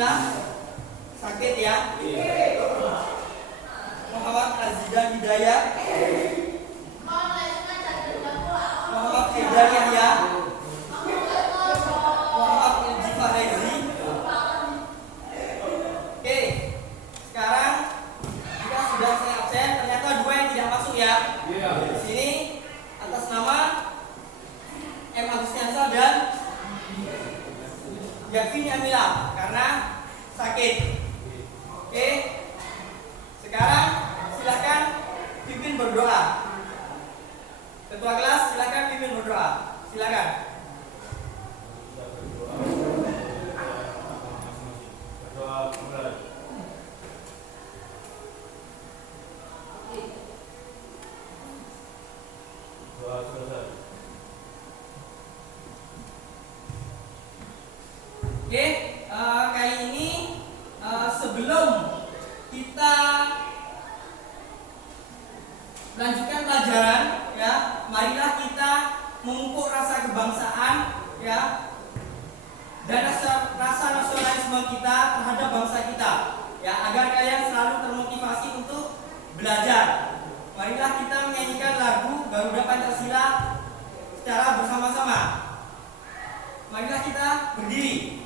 Bismillah. Sakit ya? Muhammad Aziza Hidayah. Muhammad Haidar Yahya. Muhammad Iljifa Rezi. Oke, sekarang jika sudah saya absen, ternyata 2 yang tidak masuk ya. Di sini atas nama M. Agustiansa dan Yafin Amila karena sakit. Oke, sekarang silakan pimpin berdoa. Ketua kelas silakan pimpin berdoa. Silakan. Oke, kali ini sebelum kita melanjutkan pelajaran, ya, marilah kita memupuk rasa kebangsaan, ya, dan rasa nasionalisme kita terhadap bangsa kita, ya, agar kalian selalu termotivasi untuk belajar. Marilah kita menyanyikan lagu Garuda Pancasila secara bersama-sama. Marilah kita berdiri.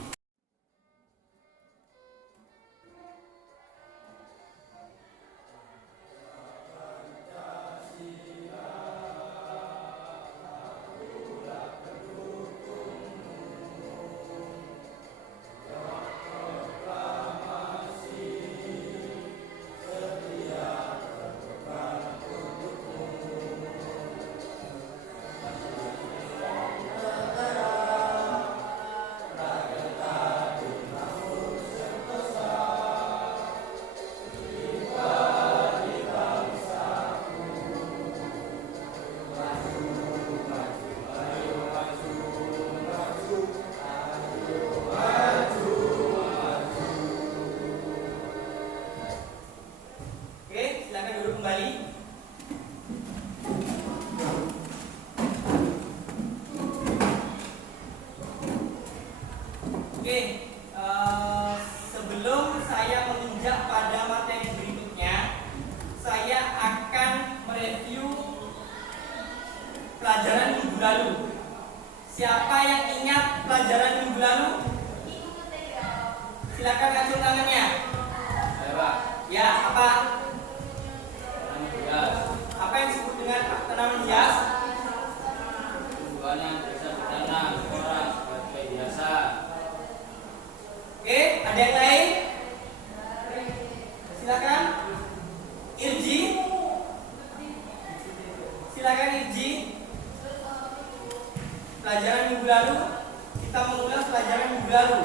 Sebelum saya menginjak pada materi berikutnya, saya akan mereview pelajaran minggu lalu. Siapa yang ingat pelajaran minggu lalu? Silakan angkat tangannya. Ya, apa? Apa yang disebut dengan tanaman hias? Tumbuhan yang bisa ditanam sebagai biasa. Oke, ada yang lain? Silakan. Irji. Silakan Irji. Pelajaran minggu lalu, kita mengulas pelajaran minggu lalu.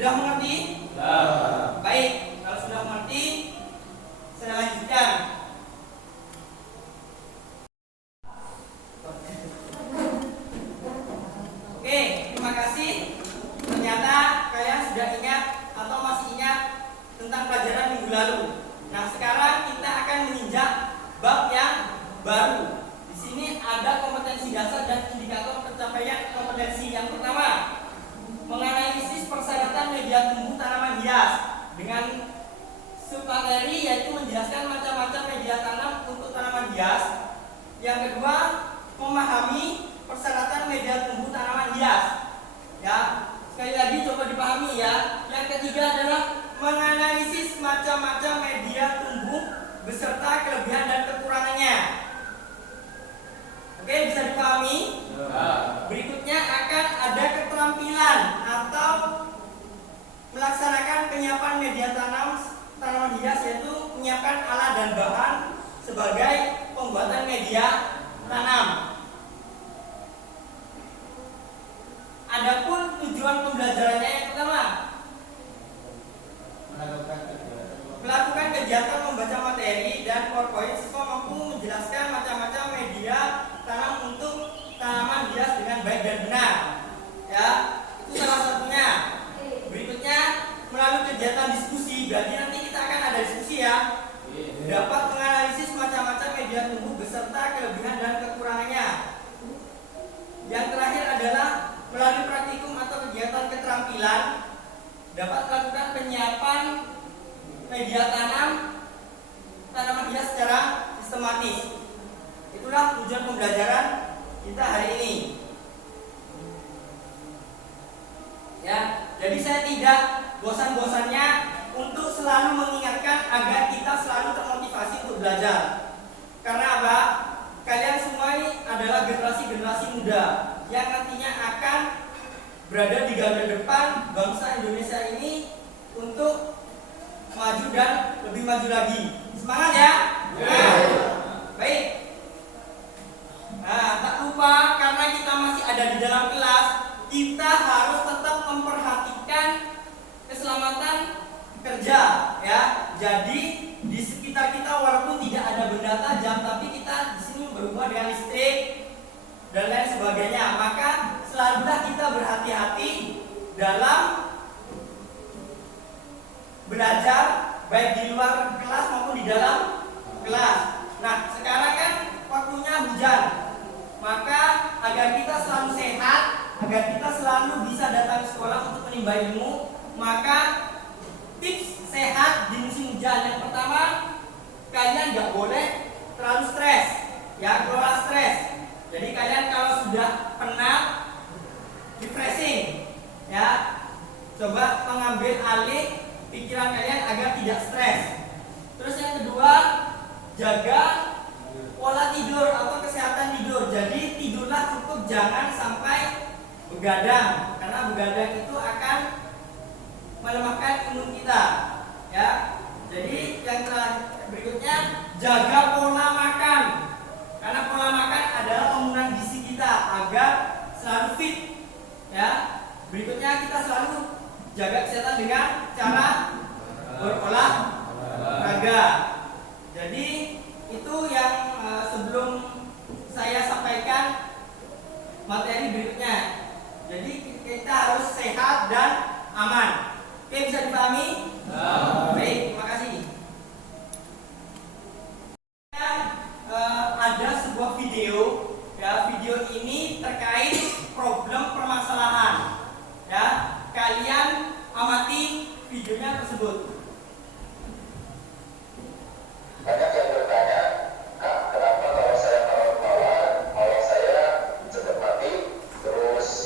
Sudah mengerti? Baik, kalau sudah mengerti, saya lanjutkan. Oke, terima kasih. Ternyata kalian sudah ingat atau masih ingat tentang pelajaran minggu lalu. Nah, sekarang kita akan menginjak bab yang baru. Di sini ada kompetensi dasar dan indikator pencapaian kompetensi. Yang pertama, menganalisis persyaratan media tumbuh tanaman hias dengan submateri, yaitu menjelaskan macam-macam media tanam untuk tanaman hias. Yang kedua, memahami persyaratan media tumbuh tanaman hias. Ya, sekali lagi coba dipahami ya. Yang ketiga adalah menganalisis macam-macam media tumbuh beserta kelebihan dan kekurangannya. Oke, bisa dipahami? Berikutnya akan ada keterampilan atau melaksanakan penyiapan media tanaman hias, yaitu menyiapkan alat dan bahan sebagai pembuatan media tanam. Adapun tujuan pembelajarannya yang pertama, melakukan kegiatan membaca materi dan PowerPoint, siswa mampu menjelaskan macam-macam media tanam untuk tanaman hias dengan baik dan benar. Ya, itu salah satunya. Berikutnya, melalui kegiatan diskusi, berarti nanti kita akan ada diskusi ya. Dapat menganalisis macam-macam media tumbuh beserta kelebihan dan kekurangannya. Yang terakhir adalah melalui praktikum atau kegiatan keterampilan, dapat melakukan penyiapan media tanaman hias secara sistematis. Itulah tujuan pembelajaran kita hari ini. Ya, jadi saya tidak bosan-bosannya untuk selalu mengingatkan agar kita selalu termotivasi untuk belajar. Karena apa? Kalian semua ini adalah generasi muda yang nantinya akan berada di garda depan bangsa Indonesia ini untuk maju dan lebih maju lagi. Semangat ya. Baik. Nah, tak lupa karena kita masih ada di dalam kelas, kita harus tetap memperhatikan keselamatan kerja ya. Jadi di sekitar kita walaupun tidak ada benda tajam, tapi kita di sini berhubungan dengan listrik dan lain sebagainya. Maka selalulah kita berhati-hati dalam belajar, baik di luar kelas maupun di dalam kelas. Nah, sekarang kan waktunya hujan. Maka agar kita selalu sehat, agar kita selalu bisa datang ke sekolah untuk menimba ilmu, maka tips sehat di musim hujan yang pertama, kalian nggak boleh terlalu stres, ya, kelola stres. Jadi kalian kalau sudah penat, refreshing, ya, coba mengambil alih pikiran kalian agar tidak stres. Terus yang kedua, jaga pola tidur atau kesehatan tidur. Jadi tidurlah cukup, jangan sampai begadang, karena begadang itu akan melemahkan imun kita. Ya, jadi yang berikutnya, jaga pola makan, karena pola makan adalah pembangunan gizi kita agar selalu fit. Ya, berikutnya kita selalu jaga kesehatan dengan cara berolahraga. Jadi itu yang sebelum saya sampaikan materi berikutnya. Jadi kita harus sehat dan aman. Oke, bisa dipahami? Baik, terima kasih. Ada sebuah video, ya, video ini terkait problem permasalahan. Ya, kalian amati videonya tersebut. Banyak yang bertanya, Kak, kenapa kalau saya taruh mawar saya cepat mati, terus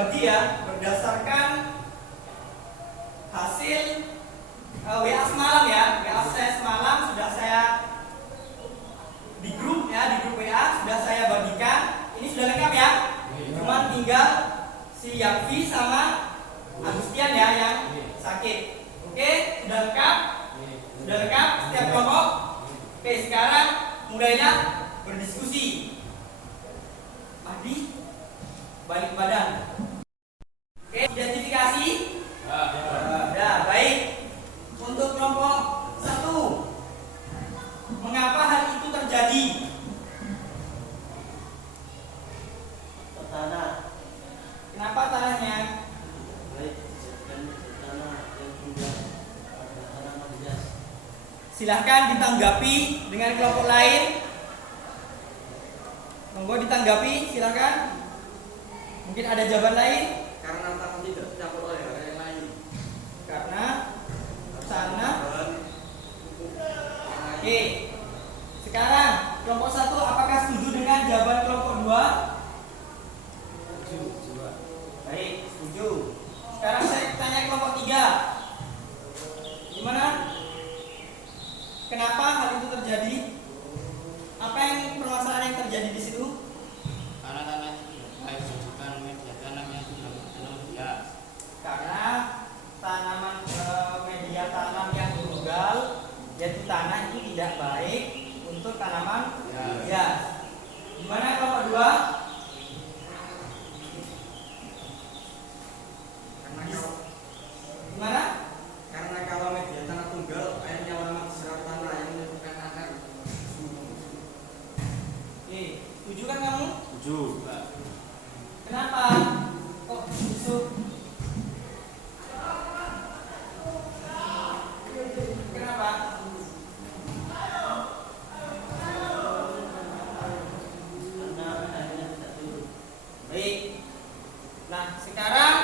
bagi ya berdasarkan hasil WA semalam ya. WA saya semalam sudah saya di grup ya, di grup WA sudah saya bagikan. Ini sudah lengkap ya. Cuma tinggal si Yakfi sama Agustian ya yang sakit. Oke, sudah lengkap. Sudah lengkap setiap kelompok. Oke, sekarang mulailah berdiskusi. Adi balik badan. Oke, identifikasi. Ya, baik. Untuk kelompok 1, mengapa hal itu terjadi? Tanah. Kenapa tanahnya? Baik, tanah yang tinggal pada tanaman hias. Silahkan ditanggapi dengan kelompok lain. Monggo ditanggapi, silahkan. Mungkin ada jawaban lain. Karena tanah tidak dicampur oleh hal yang lain. Karena tanah. Oke. Sekarang kelompok 1 apakah setuju dengan jawaban kelompok 2? Baik, setuju. Sekarang saya tanya kelompok 3. Gimana? Kenapa hal itu terjadi? Apa yang permasalahan yang terjadi di situ? Karena tanah itu baik diajukan media tanam yang sudah bertanam hias. Karena tanaman media tanam yang tunggal, yaitu tanah itu tidak baik untuk tanaman hias. Gimana kelompok 2? Gimana? Karena kalau media tanah tunggal, airnya lama diserap tanah yang menyebabkan akar. Oke, setuju kan kamu? Setuju. Kenapa? Kok busuk? Kenapa? Karena airnya tidak turun. Baik. Nah, sekarang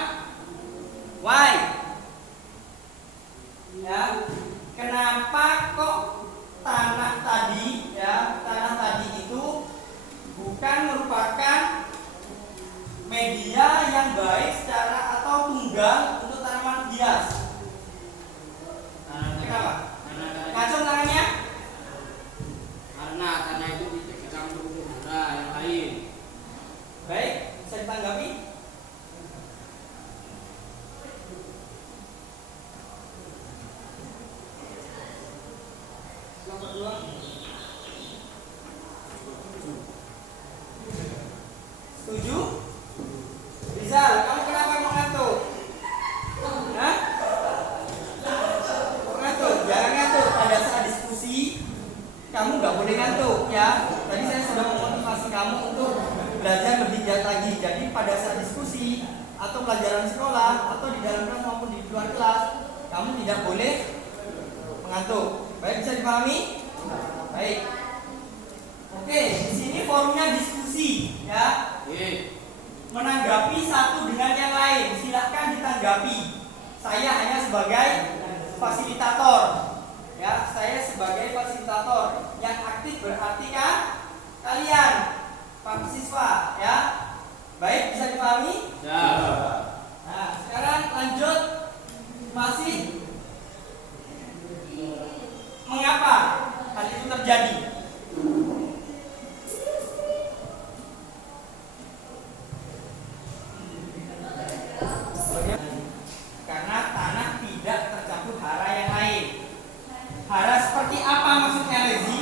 why? Ya, kenapa kok tanah tadi ya, tanah tadi itu bukan merupakan media yang baik secara atau tunggal untuk tanaman hias? Kenapa? Ngacung tangannya? Karena tanah itu tidak dicampur udara yang lain. Baik, bisa ditanggapi? Nomor 2. Setuju? Rizal, kamu kenapa mau ngantuk? Hah? Kok ngantuk? Jangan ngantuk. Pada saat diskusi, kamu nggak boleh ngantuk ya. Tadi saya sudah memotivasi kamu untuk belajar lebih giat lagi. Jadi pada saat diskusi atau pelajaran sekolah atau di dalam kelas maupun di luar kelas, kamu tidak boleh mengantuk. Baik, bisa dipahami? Baik. Oke, di sini forumnya diskusi ya. Menanggapi satu dengan yang lain, silahkan ditanggapi. Saya hanya sebagai fasilitator ya, saya sebagai fasilitator. Yang aktif berarti kan kalian para siswa ya. Baik, bisa dipahami? Ya. Nah, sekarang lanjut. Masih mengapa hal itu terjadi? Karena tanah tidak tercampur hara yang lain. Hara seperti apa maksudnya, Rezi?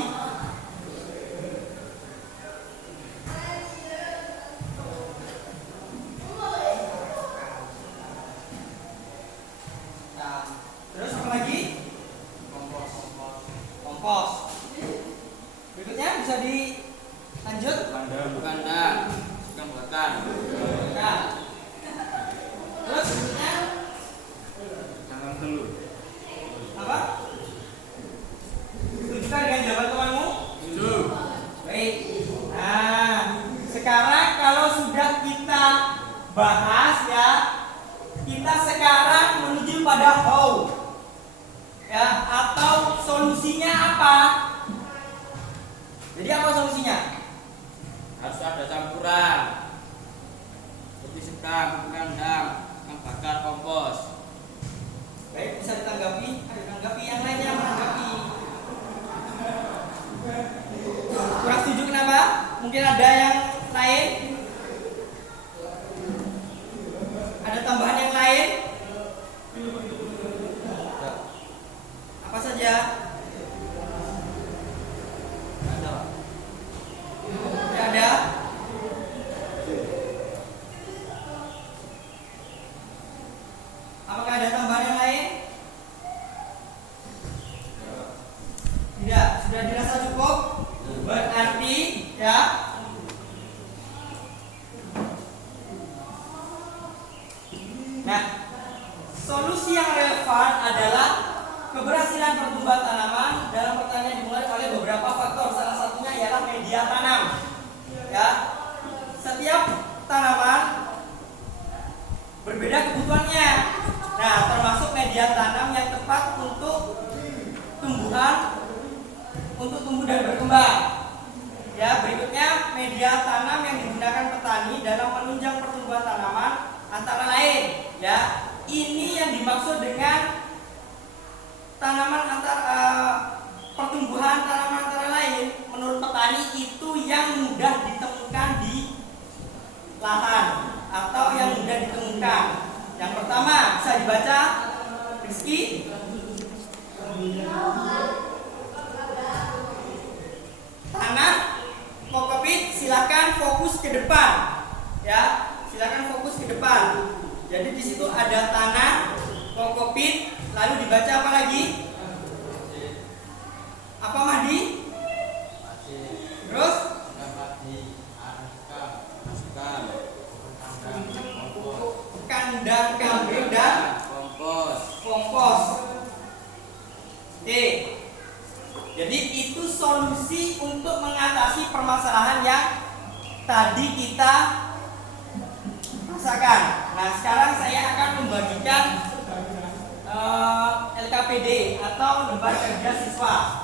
Evan adalah keberhasilan pertumbuhan tanaman dalam pertanian dimulai oleh beberapa faktor. Salah satunya ialah media tanam. Ya, setiap tanaman berbeda kebutuhannya. Nah, termasuk media tanam yang tepat untuk tumbuhan untuk tumbuh dan berkembang. Ya, berikutnya media tanam yang digunakan petani dalam menunjang pertumbuhan tanaman antara lain. Ya, ini yang dimaksud dengan tanaman pertumbuhan tanaman antara lain menurut petani itu yang mudah ditemukan di lahan atau yang mudah ditemukan. Yang pertama bisa dibaca, Rizky. Tanah, kokopit, silakan fokus ke depan. Ya, silakan fokus ke depan. Jadi di situ ada tanah, kokopit, lalu dibaca apa lagi? Apa Mahdi? Terus? Kandang kambing dan kompos. Jadi itu solusi untuk mengatasi permasalahan yang tadi kita rasakan. Nah, sekarang saya akan membagikan LKPD atau lembar kerja siswa.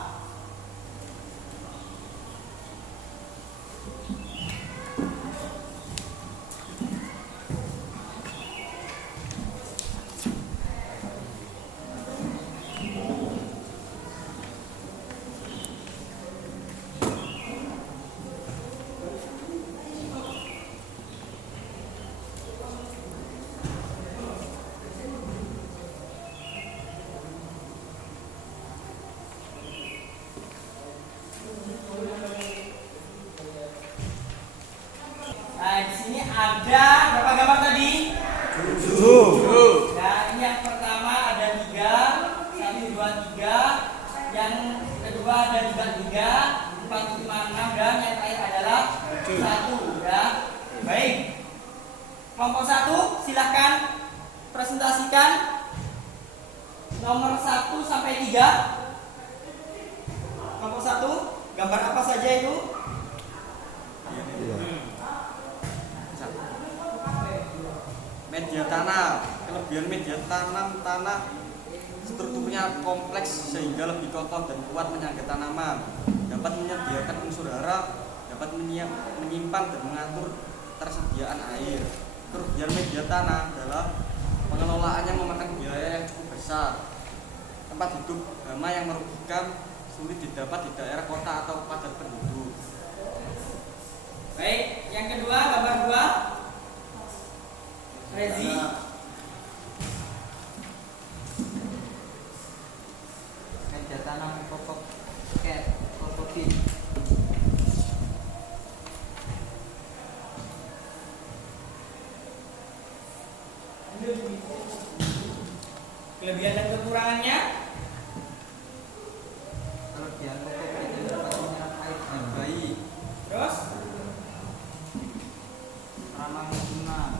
Nah, di sini ada berapa gambar tadi? 7. Nah, ini yang pertama ada 3, 1, 2, 3. Yang kedua ada juga 3, 4, 5, 6 dan yang terakhir adalah 1. Ya, baik. Kelompok 1 silahkan presentasikan nomor 1 sampai 3. Kelompok 1 gambar apa saja itu? Media tanam. Kelebihan media tanam, tanah strukturnya kompleks sehingga lebih kokoh dan kuat menyangga tanaman. Dapat menyediakan unsur hara, dapat menyimpan dan mengatur tersediaan air. Kerugian media tanah adalah pengelolaannya memakan biaya yang cukup besar. Tempat hidup hama yang merugikan, sulit didapat di daerah kota atau padat penduduk. Baik, yang kedua gambar 2. Rezi. Media tanam kokopit. Kelebihan dan kekurangannya. Kelebihan kokopit itu dapat menyerap air dengan baik. Terus Ramah lingkungan,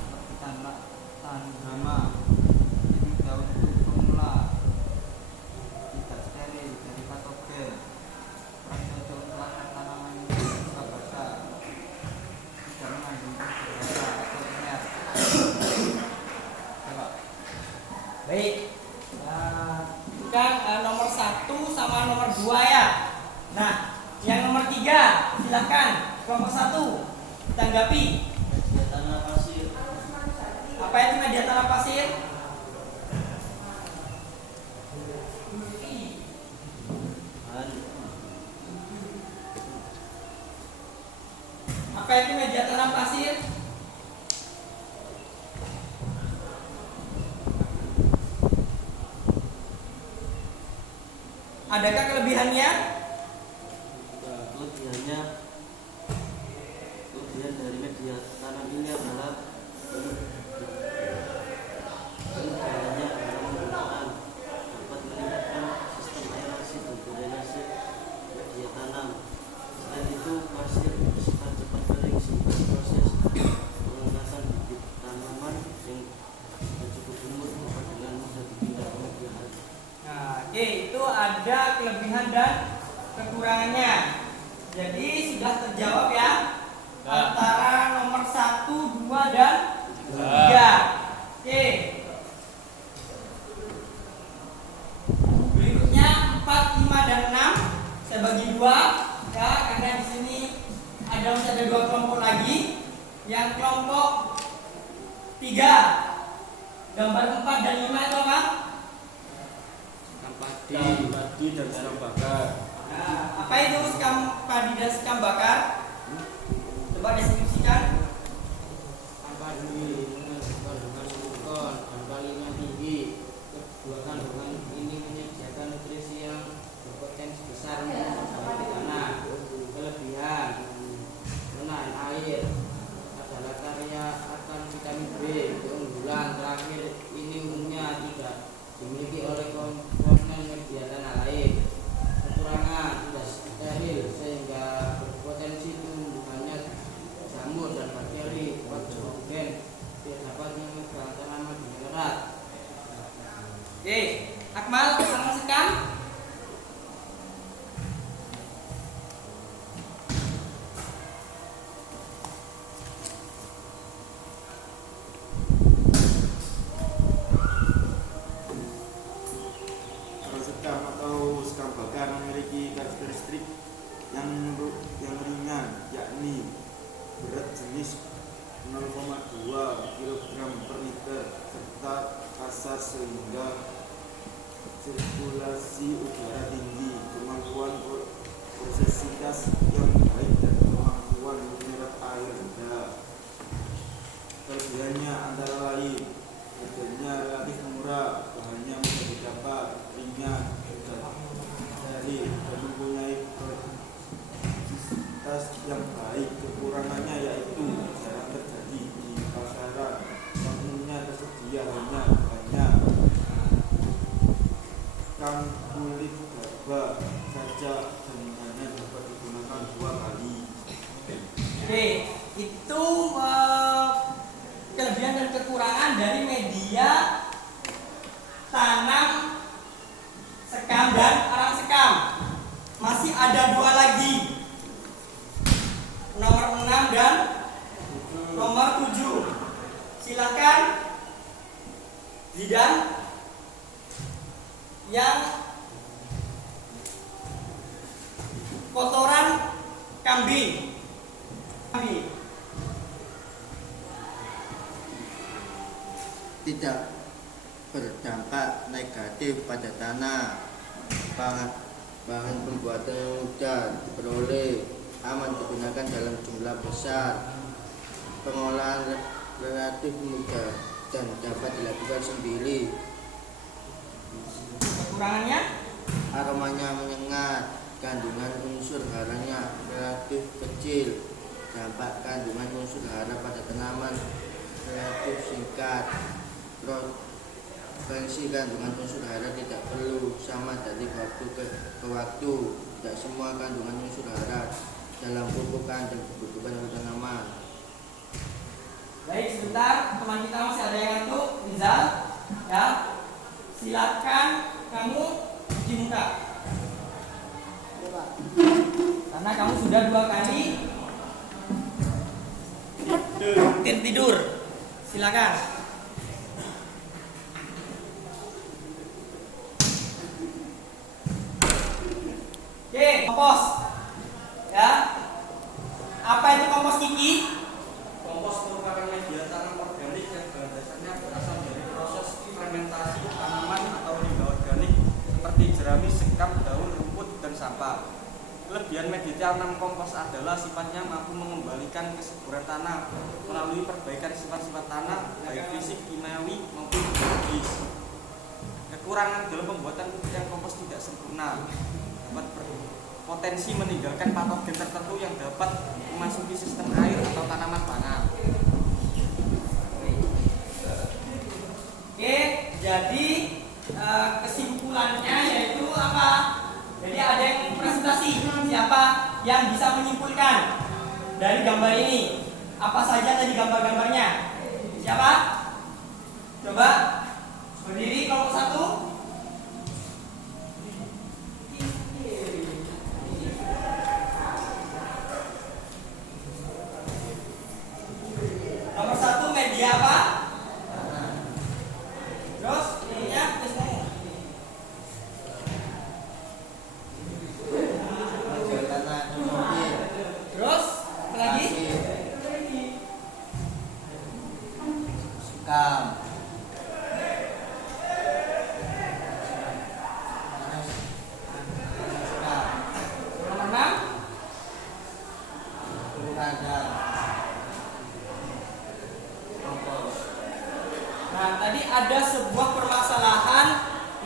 tahan hama, ini daun untuk pemula, tidak steril dari patogen, cocok untuk tanaman yang suka basah, tidak mengandung berbahaya atau penyat. Coba. baik. Itu kan nomor 1 sama nomor 2 ya. Nah, yang nomor 3 silakan kelompok 1 tanggapi. Media tanah pasir. Apa itu media tanah pasir? Apa itu media tanam pasir? Adakah kelebihannya? Kelebihan dari media tanam ini adalah kelebihannya dalam penggunaan dapat meningkatkan sistem aerasi dan drainase media tanam. Selain itu, pasir bersifat cepat kering sehingga proses pengangkatan bibit tanaman yang cukup umur dapat dengan mudah dipindah ke media Oke, itu ada kelebihan dan kekurangannya. Jadi sudah terjawab ya. Antara nomor 1, 2, dan 3. Oke. Berikutnya 4, 5, dan 6 saya bagi 2 ya, karena di sini masih ada 2 kelompok lagi. Yang kelompok 3, gambar 4 dan 5 itu apa? Padi dan sekam bakar. Nah, apa itu sekam padi dan sekam bakar? Coba deskripsikan. Padi menghasilkan kandungan glukosa dan kalinya tinggi. Kedua kandungan ini menyediakan nutrisi yang berpotensi besar untuk tanah. Kelebihan menahan air adalah karya akan vitamin B. Keunggulan terakhir ini umumnya tidak dimiliki oleh komponen media tanah lain. Kekurangan tidak steril sehingga berpotensi tumbuhannya jamur dan bakteri. Patogen tidak dapat memegang tanaman dengan erat. Oke, Akmal sama sekam. Sekam atau sekam bakar memiliki karakteristik yang ringan, yakni berat jenis 0,2 kg per liter serta kasar sehingga sirkulasi udara tinggi, kemampuan prosesitas yang baik dan kemampuan menyerap air rendah. Kelebihannya antara lain harganya relatif murah, bahannya mudah didapat, ringan, steril, dan mempunyai kualitas yang baik. Kekurangannya yaitu jarang terjadi di pasaran, yang umumnya tersedia hanya sekam kulit gabah saja dan hanya dapat digunakan 2 kali. Oke, itu kelebihan dan kekurangan dari media tanam sekam dan arang sekam. Masih ada 2 lagi, nomor 6 dan nomor 7. Silakan Zidan yang kotoran kambing. Tidak berdampak negatif pada tanah. Bahan pembuatan yang mudah diperoleh, aman digunakan dalam jumlah besar, pengolahan relatif mudah dan dapat dilakukan sendiri. Kekurangannya? Aromanya menyengat, kandungan unsur haranya relatif kecil, dampak kandungan unsur hara pada tanaman relatif singkat. Frekuensi kandungan unsur hara tidak perlu sama dari waktu ke waktu. Tidak semua kandungan unsur hara dalam pupuk dan dibutuhkan oleh tanaman. Baik, sebentar, teman kita masih ada yang ngantuk, Rizal. Ya, silakan kamu cuci muka. Karena kamu sudah 2 kali tidur. Silakan. Oke, kompos. Ya. Apa itu kompos Kiki? Kompos merupakan media tanam organik yang bahan dasarnya berasal dari proses fermentasi tanaman atau limbah organik seperti jerami, sekam, daun, rumput, dan sampah. Kelebihan media tanam kompos adalah sifatnya mampu mengembalikan kesuburan tanah melalui perbaikan sifat-sifat tanah baik fisik, kimiawi maupun biologis. Kekurangan dalam pembuatan pupuk yang kompos tidak sempurna, dapat berpotensi meninggalkan patogen tertentu yang dapat memasuki sistem air atau tanaman pangan. Oke, jadi kesimpulannya yaitu apa? Jadi ada yang presentasi, siapa yang bisa menyimpulkan dari gambar ini? Apa saja tadi gambar-gambarnya? Siapa? Coba berdiri kelompok 1.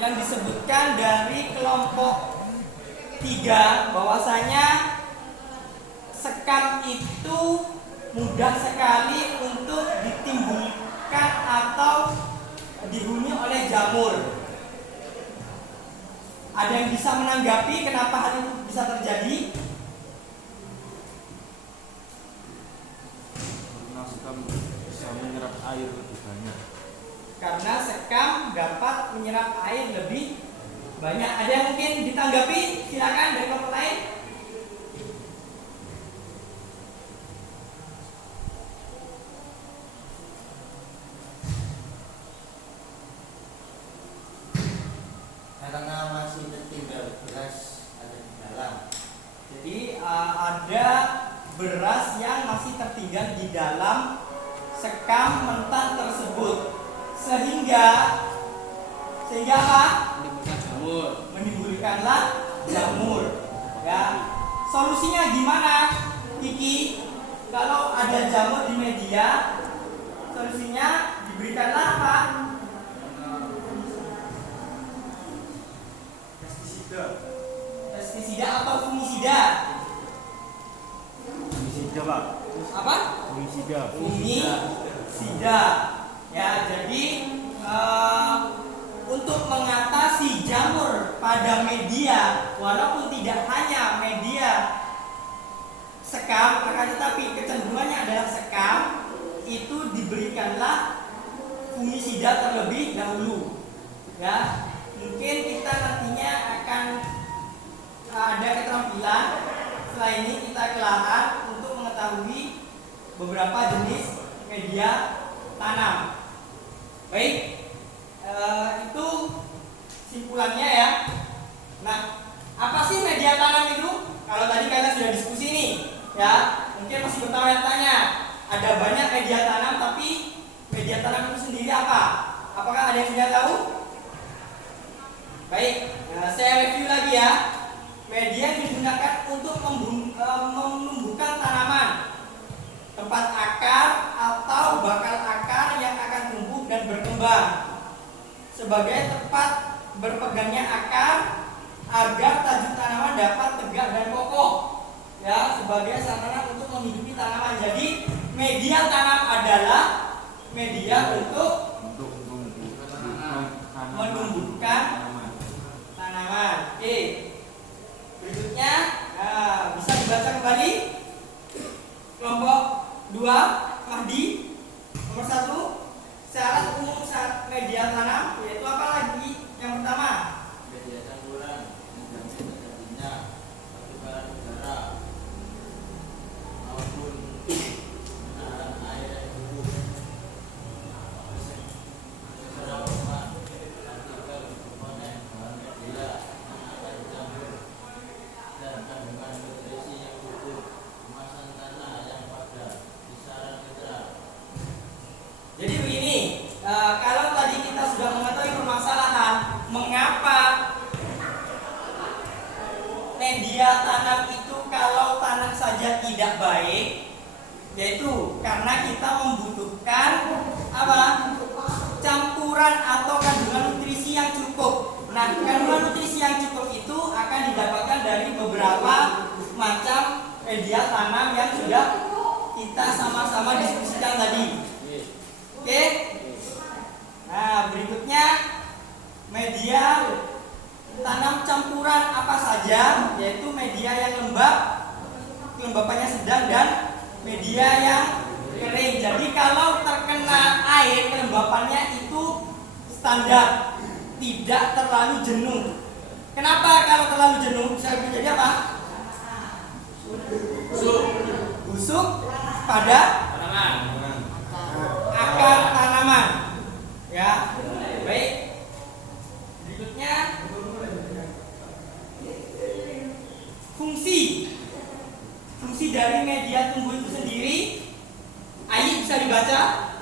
yang disebutkan dari kelompok 3 bahwasanya sekam itu mudah sekali untuk ditimbulkan atau dihuni oleh jamur. Ada yang bisa menanggapi kenapa hal itu bisa terjadi? Karena sekam bisa menyerap air lebih banyak. Karena sekam dapat menyerap air lebih banyak. Ada yang mungkin ditanggapi? Silakan dari kelompok lain. Karena masih tertinggal beras ada di dalam. Jadi ada beras yang masih tertinggal di dalam sekam mentah tersebut, sehingga apa? Menimbulkan jamur. Menimbulkanlah jamur. Ya, solusinya gimana, Kiki? Kalau ada jamur di media, solusinya diberikanlah apa? Pestisida atau fungisida? Fungisida, Pak. Apa? Fungisida. Fungisida. Ya, jadi untuk mengatasi jamur pada media, walaupun tidak hanya media sekam, akan tetapi kecenderungannya adalah sekam, itu diberikanlah fungisida terlebih dahulu. Ya, mungkin kita nantinya akan ada keterampilan setelah ini kita kelelahan untuk mengetahui beberapa jenis media tanam. Baik, itu simpulannya ya. Nah, apa sih media tanam itu? Kalau tadi kalian sudah diskusi nih, ya, mungkin masih bertanya-tanya. Ada banyak media tanam, tapi media tanam itu sendiri apa? Apakah ada yang sudah tahu? Baik, saya review lagi ya. Media yang digunakan untuk menumbuhkan tanaman, tempat akar atau bakal akar yang akan tumbuh dan berkembang, sebagai tempat berpegangnya akar agar tajuk tanaman dapat tegak dan kokoh, ya, sebagai sarana untuk menghidupi tanaman. Jadi media tanam adalah media untuk menumbuhkan tanaman. Oke. Berikutnya bisa dibaca kembali. Kelompok 2, Mahdi. Nomor 1, syarat umum syarat media tanam yaitu apa lagi? Yang pertama, Media campuran menjamin terjadinya pertukaran udara maupun menahan air yang buruk. Secara umum, partikel komponen bahan media yang akan dicampur dan kandungan nutrisi yang cukup, kemasan tanah yang padat, kisaran netral. jadi begini, kalau tadi kita sudah mengetahui permasalahan mengapa media tanam itu kalau tanah saja tidak baik, yaitu karena kita membutuhkan apa? Campuran atau kandungan nutrisi yang cukup. Nah, kandungan nutrisi yang cukup itu akan didapatkan dari beberapa macam media tanam yang sudah kita sama-sama diskusikan tadi. Oke? Nah, berikutnya media tanam campuran apa saja, yaitu media yang lembab, kelembapannya sedang, dan media yang kering. Jadi kalau terkena air, kelembapannya itu standar, tidak terlalu jenuh. Kenapa kalau terlalu jenuh bisa menjadi apa? Busuk pada akar tanaman. Ya, baik. Berikutnya fungsi dari media tumbuh itu sendiri. Ayo bisa dibaca.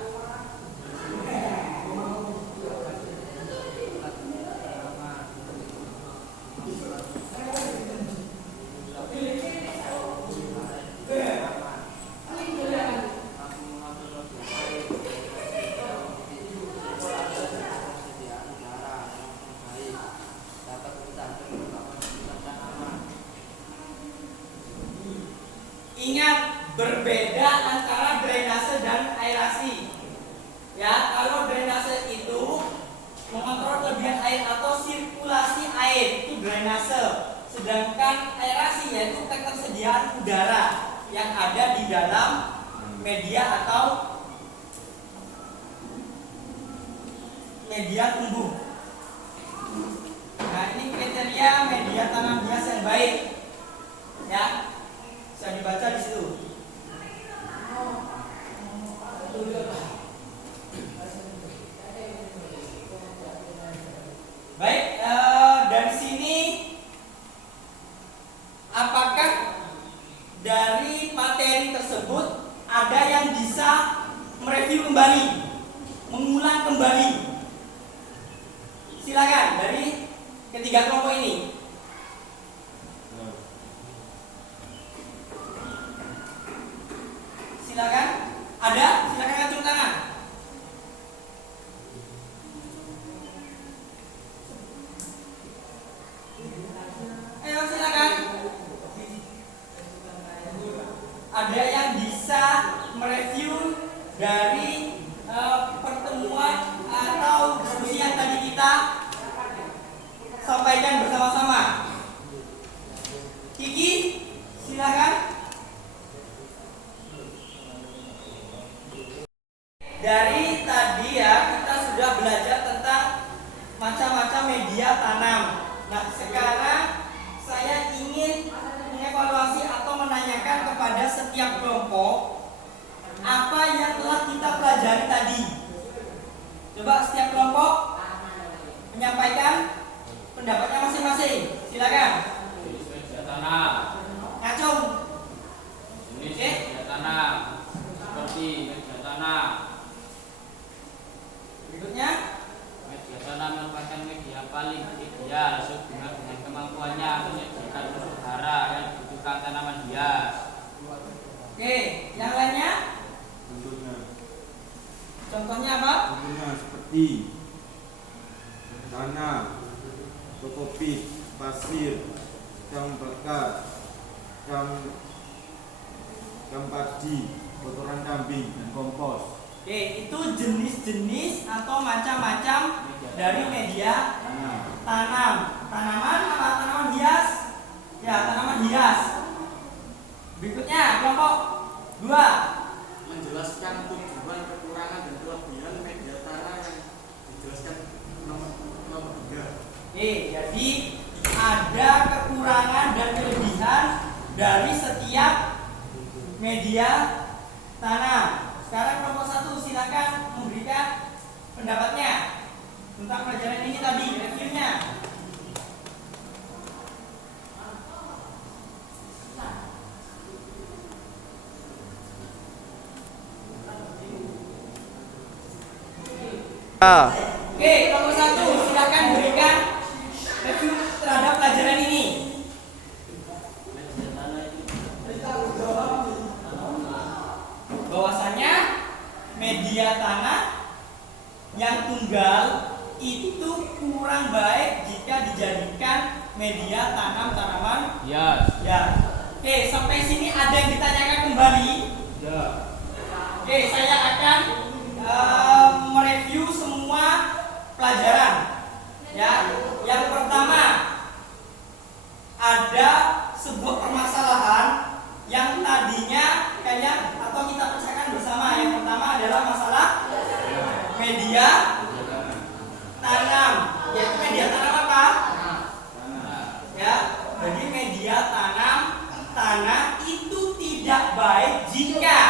sirkulasi air, itu drainase. Sedangkan aerasi yaitu ketersediaan udara yang ada di dalam media atau media tumbuh. Nah, ini kriteria media tanam hias yang baik. Ya. Bisa dibaca di situ. Baik, dari sini apakah dari materi tersebut ada yang bisa mereview kembali, mengulang kembali? Silakan dari ketiga kelompok ini. Silakan. Ada? Silakan acung tangan. Ayo silakan. Ada yang bisa mereview dari pertemuan atau diskusi yang tadi kita sampaikan bersama-sama? Kiki, silakan. Dari tadi ya kita sudah belajar tentang macam-macam media tanam. Nah, sekarang saya ingin mengevaluasi atau menanyakan kepada setiap kelompok apa yang telah kita pelajari tadi. Coba setiap kelompok menyampaikan pendapatnya masing-masing. Silakan. Jenis media tanam. Ngacung. Jenis media tanam. Seperti media tanam. Berikutnya. Media tanam merupakan media paling ideal sehubungan dengan kemampuannya menyediakan unsur hara yang dibutuhkan tanaman hias. Oke, yang lainnya? Contohnya apa? Contohnya seperti tanah, kokopit, pasir, cam bakar, cam padi, kotoran kambing, dan kompos. Oke, itu jenis-jenis atau macam-macam dari media tanam. Tanaman apa? Tanaman hias? Ya, tanaman hias. Berikutnya, kelompok 2. Menjelaskan tujuan, kekurangan dan kelebihan media tanam yang dijelaskan nomor 3. Oke, jadi ada kekurangan dan kelebihan dari setiap media tanam. Sekarang kelompok 1 silakan memberikan pendapatnya tentang pelajaran ini tadi, reviewnya. Oke, kelompok 1 silakan berikan review terhadap pelajaran ini. Media tanah itu Bahwasanya media tanah yang tunggal itu kurang baik jika dijadikan media tanam tanaman Hias. ya. Oke, sampai sini ada yang ditanyakan kembali? Ya. Oke, saya akan mereview semua pelajaran. Ya, yang pertama ada sebuah permasalahan yang tadinya kayaknya atau kita pecahkan bersama. Yang pertama adalah masalah media tanam. Yaitu media tanam apa? Ya, bagi media tanam tanah itu tidak baik jika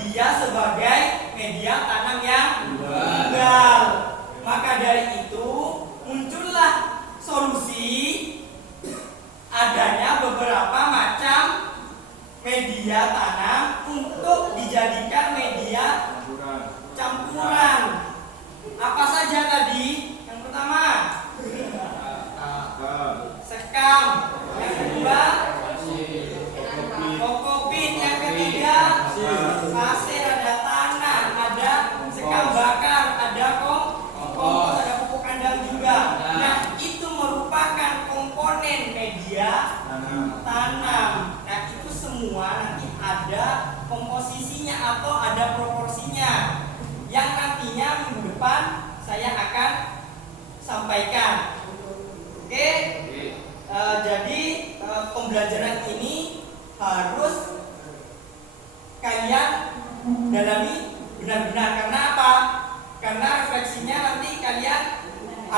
dia sebagai media tanam yang tunggal. Maka dari itu muncullah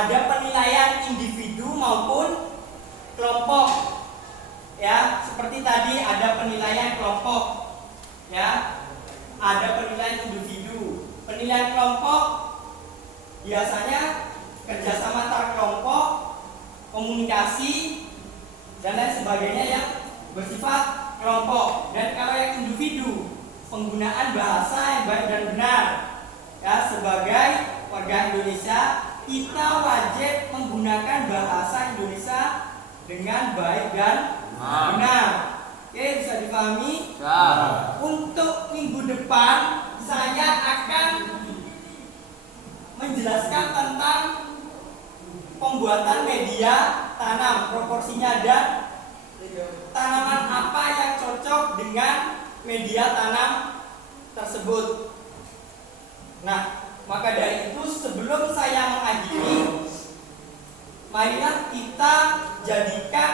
ada penilaian individu maupun kelompok. Ya, seperti tadi ada penilaian kelompok. Ya, ada penilaian individu. Penilaian kelompok biasanya kerjasama antar kelompok, komunikasi, dan lain sebagainya yang bersifat kelompok. Dan kalau yang individu, penggunaan bahasa yang baik dan benar. Ya, sebagai warga Indonesia, kita wajib menggunakan bahasa Indonesia dengan baik dan benar. Oke, bisa dipahami? Untuk minggu depan saya akan menjelaskan tentang pembuatan media tanam, proporsinya, dan tanaman apa yang cocok dengan media tanam tersebut. Nah, maka dari itu sebelum saya mengakhiri, marilah kita jadikan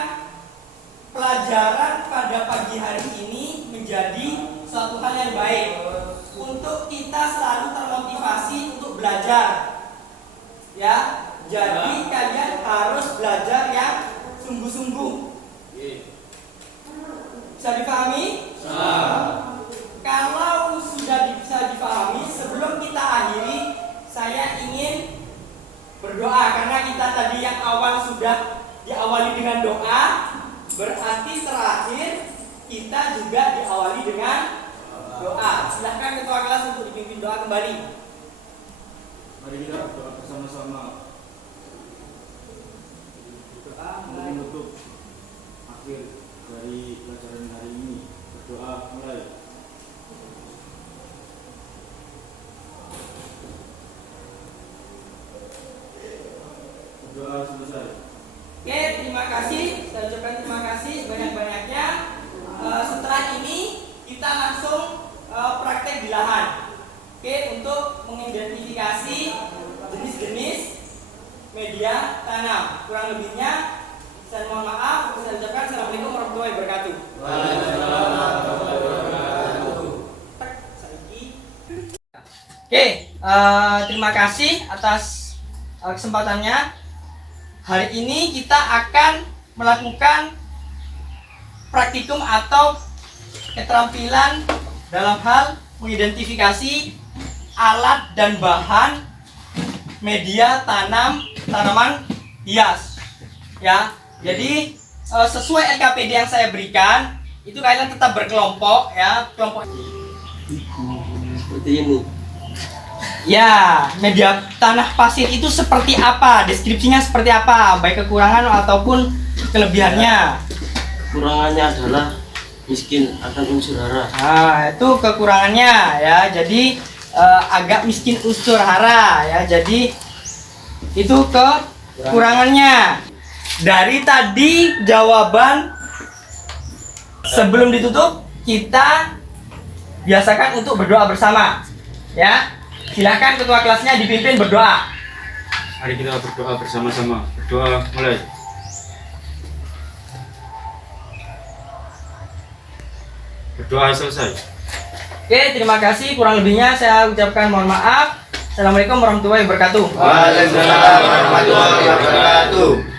pelajaran pada pagi hari ini menjadi suatu hal yang baik untuk kita selalu termotivasi untuk belajar. Ya, jadi kalian harus belajar yang sungguh-sungguh. Bisa dipahami? Kalau sudah bisa dipahami, sebelum kita akhiri, saya ingin berdoa karena kita tadi yang awal sudah diawali dengan doa, berarti terakhir kita juga diawali dengan doa. Silahkan ketua kelas untuk dipimpin doa kembali. Mari kita berdoa bersama-sama untuk menutup akhir dari pelajaran hari ini. Berdoa mulai. Berdoa selesai. Oke, terima kasih. Saya ucapkan terima kasih banyak-banyaknya. Setelah ini kita langsung praktek di lahan. Oke, untuk mengidentifikasi jenis-jenis media tanam. Kurang lebihnya saya mohon maaf. Saya ucapkan assalamualaikum warahmatullahi wabarakatuh. Oke, terima kasih atas kesempatannya. Hari ini kita akan melakukan praktikum atau keterampilan dalam hal mengidentifikasi alat dan bahan media tanam tanaman hias. Ya, jadi sesuai LKPD yang saya berikan, itu kalian tetap berkelompok ya, kelompok Seperti ini. ya, media tanah pasir itu seperti apa? Deskripsinya seperti apa? Baik kekurangan ataupun kelebihannya. Kekurangannya adalah miskin akan unsur hara. Nah, itu kekurangannya ya. Jadi agak miskin unsur hara ya. Jadi itu kekurangannya. Dari tadi jawaban sebelum ditutup kita biasakan untuk berdoa bersama. Ya. Silakan ketua kelasnya dipimpin berdoa. Mari kita berdoa bersama-sama. Berdoa mulai. Berdoa selesai. Oke, terima kasih. Kurang lebihnya saya ucapkan mohon maaf. Assalamualaikum warahmatullahi wabarakatuh. Waalaikumsalam warahmatullahi wabarakatuh.